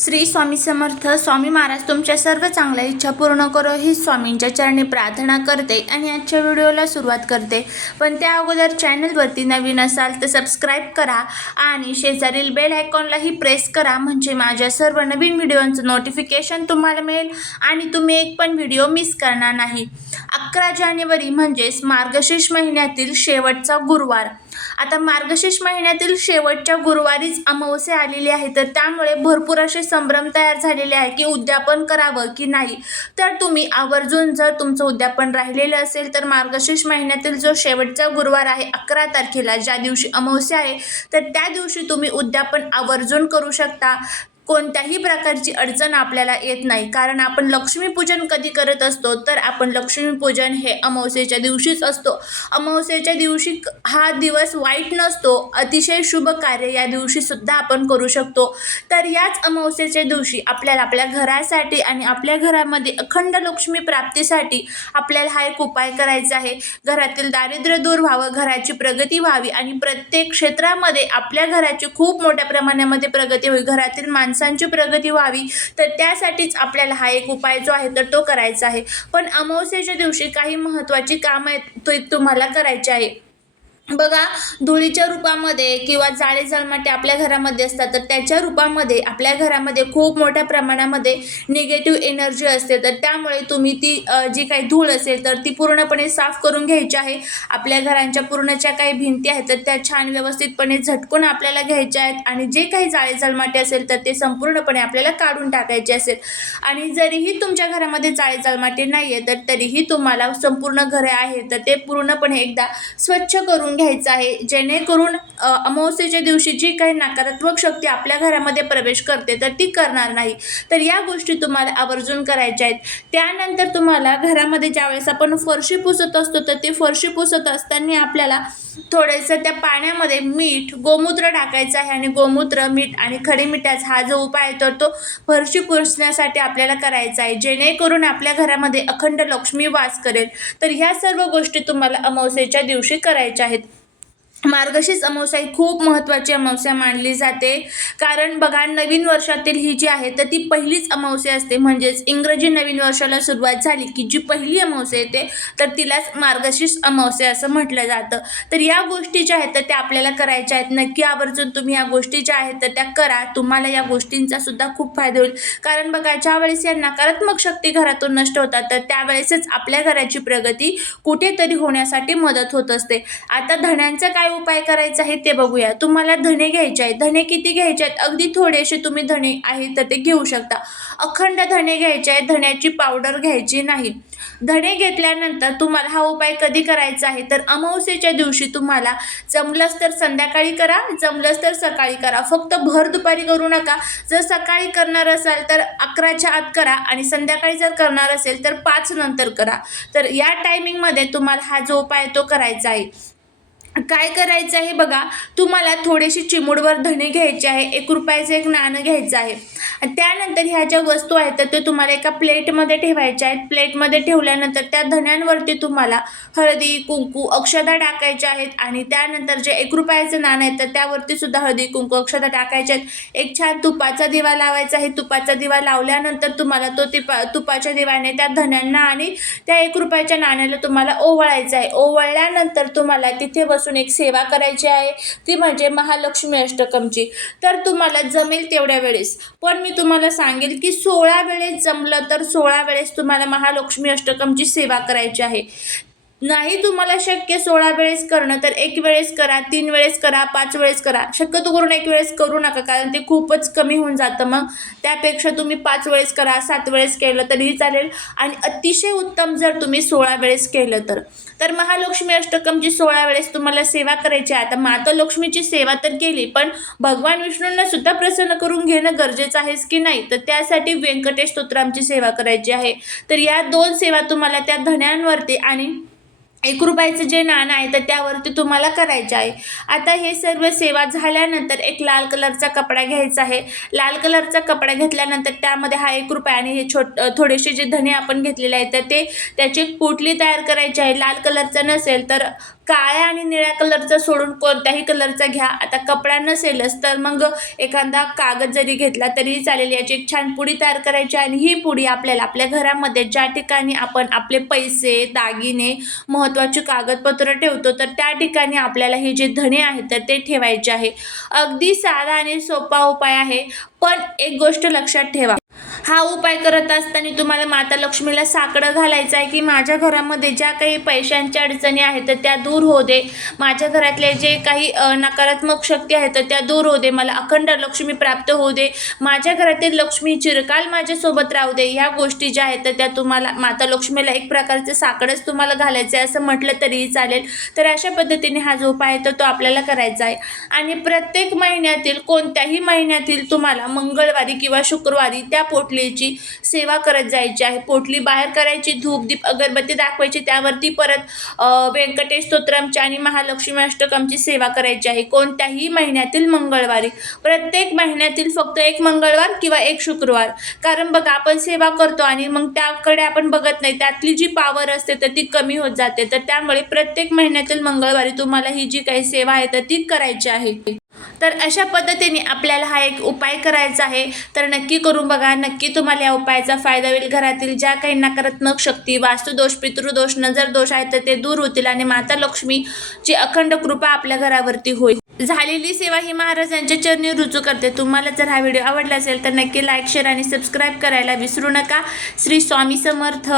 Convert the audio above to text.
श्री स्वामी समर्थ स्वामी महाराज तुमच्या सर्व चांगल्या इच्छा पूर्ण करो. ही स्वामींच्या चरणी प्रार्थना करते आणि आजच्या व्हिडिओला सुरुवात करते. पण त्या अगोदर चॅनलवरती नवीन असाल तर सबस्क्राईब करा आणि शेजारील बेल आयकॉनलाही प्रेस करा. म्हणजे माझ्या सर्व नवीन व्हिडिओंचं नोटिफिकेशन तुम्हाला मिळेल आणि तुम्ही एक पण व्हिडिओ मिस करणार नाही. अकरा जानेवारी म्हणजेच मार्गशीर्ष महिन्यातील शेवटचा गुरुवार. आता मार्गशीर्ष महिन्यातील शेवटच्या गुरुवारीच अमावस्या आलेली आहे. तर त्यामुळे भरपूर असे संभ्रम तयार झालेले आहे की उद्यापन करावं की नाही? तर तुम्ही आवर्जून जर तुमचं उद्यापन राहिलेलं असेल तर मार्गशीर्ष महिन्यातील जो शेवटचा गुरुवार आहे अकरा तारखेला ज्या दिवशी अमावस्या आहे तर त्या दिवशी तुम्ही उद्यापन आवर्जून करू शकता. कोणत्याही प्रकारची अडचण आपल्याला येत नाही. कारण आपण लक्ष्मीपूजन कधी करत असतो तर आपण लक्ष्मीपूजन हे अमावस्येच्या दिवशीच असतो. अमावस्येच्या दिवशी हा दिवस वाईट नसतो अतिशय शुभ कार्य या दिवशी सुद्धा आपण करू शकतो. तर याच अमावस्येच्या दिवशी आपल्याला आपल्या घरासाठी आणि आपल्या घरामध्ये अखंड लक्ष्मी प्राप्तीसाठी आपल्याला हा एक उपाय करायचा आहे. घरातील दारिद्र्य दूर व्हावं घराची प्रगती व्हावी आणि प्रत्येक क्षेत्रामध्ये आपल्या घराची खूप मोठ्या प्रमाणामध्ये प्रगती होईल. घरातील माणसं माणसांची प्रगती व्हावी तर त्यासाठीच आपल्याला हा एक उपाय जो आहे तर तो करायचा आहे. पण अमावस्येच्या दिवशी काही महत्त्वाची कामं आहेत तो तुम्हाला करायची आहे. बघा धुळीच्या रूपामध्ये किंवा जाळे जलमाटे आपल्या घरामध्ये असतात तर त्याच्या रूपामध्ये आपल्या घरामध्ये खूप मोठ्या प्रमाणामध्ये निगेटिव्ह एनर्जी असते. तर त्यामुळे तुम्ही ती जी काही धूळ असेल तर ती पूर्णपणे साफ करून घ्यायची आहे. आपल्या घरांच्या पूर्णच्या काही भिंती आहेत तर त्या छान व्यवस्थितपणे झटकून आपल्याला घ्यायच्या आहेत. आणि जे काही जाळे जलमाटे असेल तर ते संपूर्णपणे आपल्याला काढून टाकायचे असेल. आणि जरीही तुमच्या घरामध्ये जाळे जलमाटे नाही आहे तर तरीही तुम्हाला संपूर्ण घरे आहे तर ते पूर्णपणे एकदा स्वच्छ करून घ्यायचं आहे जेणेकरून अमावस्येच्या दिवशी जी काही नकारात्मक शक्ती आपल्या घरामध्ये प्रवेश करते तर ती करणार नाही. तर या गोष्टी तुम्हाला आवर्जून करायच्या आहेत. त्यानंतर तुम्हाला घरामध्ये ज्यावेळेस आपण फरशी पुसत असतो तर ती फरशी पुसत असताना आपल्याला थोडंसं त्या पाण्यामध्ये मीठ गोमूत्र टाकायचं आहे आणि गोमूत्र मीठ आणि खडे मिठाचा हा जो उपाय आहे तर तो फरशी पुसण्यासाठी आपल्याला करायचा आहे. जेणेकरून आपल्या घरामध्ये अखंड लक्ष्मी वास करेल. तर ह्या सर्व गोष्टी तुम्हाला अमावस्येच्या दिवशी करायच्या आहेत. मार्गशीर्ष अमावस्या ही खूप महत्त्वाची अमावस्या मानली जाते. कारण बघा नवीन वर्षातील ही जी आहे तर ती पहिलीच अमावस्या असते. म्हणजेच इंग्रजी नवीन वर्षाला सुरुवात झाली की जी पहिली अमावस्या येते तर तिलाच मार्गशीर्ष अमावस्या असं म्हटलं जातं. तर या गोष्टी ज्या आहेत तर त्या आपल्याला करायच्या आहेत. नक्की आवर्जून तुम्ही या गोष्टी ज्या आहेत तर त्या करा. तुम्हाला या गोष्टींचा सुद्धा खूप फायदा होईल. कारण बघा ज्यावेळेस या नकारात्मक शक्ती घरातून नष्ट होतात तर त्यावेळेसच आपल्या घराची प्रगती कुठेतरी होण्यासाठी मदत होत असते. आता धण्यांचं काय उपाय करायचा आहे ते बघूया. तुम्हाला धणे घ्यायचे आहेत. धणे किती घ्यायचे आहेत? अगदी थोडेसे तुम्ही धणे आहेत तर ते घेऊ शकता. अखंड धणे घ्यायचे आहेत. धण्याची पावडर घ्यायची नाही. धणे घेतल्यानंतर तुम्हाला हा उपाय कधी करायचा आहे? तर अमावस्येच्या दिवशी तुम्हाला जमलंच तर संध्याकाळी करा जमलंच तर सकाळी करा. फक्त भर दुपारी करू नका. जर सकाळी करणार असाल तर अकराच्या आत करा आणि संध्याकाळी जर करणार असेल तर पाच नंतर करा. तर या टायमिंगमध्ये तुम्हाला हा जो उपाय आहे तो करायचा आहे. काय करायचं आहे बघा? तुम्हाला थोडेसे चिमूडवर धणे घ्यायचे आहे एक रुपयाचं एक नाणं घ्यायचं आहे. त्यानंतर ह्या ज्या वस्तू आहेत तर ते तुम्हाला एका प्लेटमध्ये ठेवायच्या आहेत. प्लेटमध्ये ठेवल्यानंतर त्या धण्यांवरती तुम्हाला हळदी कुंकू अक्षदा टाकायच्या आहेत. आणि त्यानंतर जे एक रुपयाचं नाणं आहे तर त्यावरती सुद्धा हळदी कुंकू अक्षदा टाकायच्या आहेत. एक छान तुपाचा दिवा लावायचा आहे. तुपाचा दिवा लावल्यानंतर तुम्हाला तो तिपा तुपाच्या दिव्याने त्या धण्यांना आणि त्या एक रुपयाच्या नाण्याला तुम्हाला ओवळायचं आहे. ओवळल्यानंतर तुम्हाला तिथे बसून एक सेवा करायची आहे. ती म्हणजे महालक्ष्मी अष्टकमची. तर तुम्हाला जमेल तेवढ्या वेळेस. पण मी तुम्हाला सांगेल की सोळा वेळेस जमलं तर सोळा वेळेस तुम्हाला महालक्ष्मी अष्टकमची सेवा करायची आहे. नाही तुम्हाला शक्य सोळा वेळेस करणं तर एक वेळेस करा तीन वेळेस करा पाच वेळेस करा. शक्यतो करून एक वेळेस करू नका कारण ते खूपच कमी होऊन जातं मग. त्यापेक्षा तुम्ही पाच वेळेस करा सात वेळेस केलं तरीही चालेल. आणि अतिशय उत्तम जर तुम्ही सोळा वेळेस केलं तर. तर महालक्ष्मी अष्टकमची सोळा वेळेस तुम्हाला सेवा करायची आहे. आता माता लक्ष्मीची सेवा तर केली पण भगवान विष्णूंना सुद्धा प्रसन्न करून घेणं गरजेचं आहेच की नाही? तर त्यासाठी व्यंकटेश स्तोत्रांची सेवा करायची आहे. तर या दोन सेवा तुम्हाला त्या धण्यांवरती आणि एक रुपयाचं जे नाणं आहे तर त्यावरती तुम्हाला करायचे आहे. आता हे सर्व सेवा झाल्यानंतर एक लाल कलरचा कपडा घ्यायचा आहे. लाल कलरचा कपडा घेतल्यानंतर त्यामध्ये हा एक रुपया आणि हे छोट थोडेसे जे धने आपण घेतलेले आहे तर ते त्याची पोटली तयार करायची आहे. लाल कलरचं नसेल तर काळ्या आणि निळ्या कलरचा सोडून कोणत्याही कलरचा घ्या. आता कपडा नसेलच तर मग एखादा कागद जरी घेतला तरीही चालेल. याची एक छान पुडी तयार करायची आणि ही पुडी आपल्याला आपल्या घरामध्ये ज्या ठिकाणी आपण आपले पैसे दागिने महत्त्वाची कागदपत्रं ठेवतो तर त्या ठिकाणी आपल्याला हे जे धणे आहेत तर ते ठेवायचे आहे. अगदी साधा आणि सोपा उपाय आहे. पण एक गोष्ट लक्षात ठेवा. हा उपाय करत असताना तुम्हाला माता लक्ष्मीला साकडं घालायचं आहे की माझ्या घरामध्ये ज्या काही पैशांच्या अडचणी आहेत तर त्या दूर होऊ दे. माझ्या घरातले जे काही नकारात्मक शक्ती आहेत तर त्या दूर होऊ दे. मला अखंड लक्ष्मी प्राप्त होऊ दे. माझ्या घरातील लक्ष्मी चिरकाल माझ्यासोबत राहू दे. ह्या गोष्टी ज्या आहेत तर त्या तुम्हाला माता लक्ष्मीला एक प्रकारचं साकडंच तुम्हाला घालायचं आहे असं म्हटलं तरीही चालेल. तर अशा पद्धतीने हा जो उपाय आहे तर तो आपल्याला करायचा आहे. आणि प्रत्येक महिन्यातील कोणत्याही महिन्यातील तुम्हाला मंगळवारी किंवा शुक्रवारी त्या मुलीची सेवा करत जायची आहे. पोटली बाहेर करायची धूप दीप अगरबत्ती दाखवायची त्यावरती परत व्यंकटेश स्तोत्रमची आणि महालक्ष्मी अष्टकमची सेवा करायची आहे. कोणत्याही महिन्यातील मंगळवारी प्रत्येक महिन्यातील फक्त एक मंगळवार किंवा एक शुक्रवार. कारण बघा आपण सेवा करतो आणि मग त्याकडे आपण बघत नाही. त्यातली जी पावर असते तर ती कमी होत जाते. तर त्यामुळे प्रत्येक महिन्यातील मंगळवारी तुम्हाला ही जी काही सेवा आहे तर ती करायची आहे. तर अशा पद्धतीने आपल्याला हा एक उपाय करायचा आहे. तर नक्की करून बघा नक्की तुम्हाला या उपायाचा फायदा होईल. घरातील ज्या काही नकारात्मक शक्ती वास्तुदोष पितृदोष नजरदोष आहेत तर ते दूर होतील आणि माता लक्ष्मीची अखंड कृपा आपल्या घरावरती होईल. झालेली सेवा ही महाराजांच्या चरणी रुजू करते. तुम्हाला जर हा व्हिडिओ आवडला असेल तर नक्की लाईक शेअर आणि सबस्क्राईब करायला विसरू नका. श्री स्वामी समर्थ.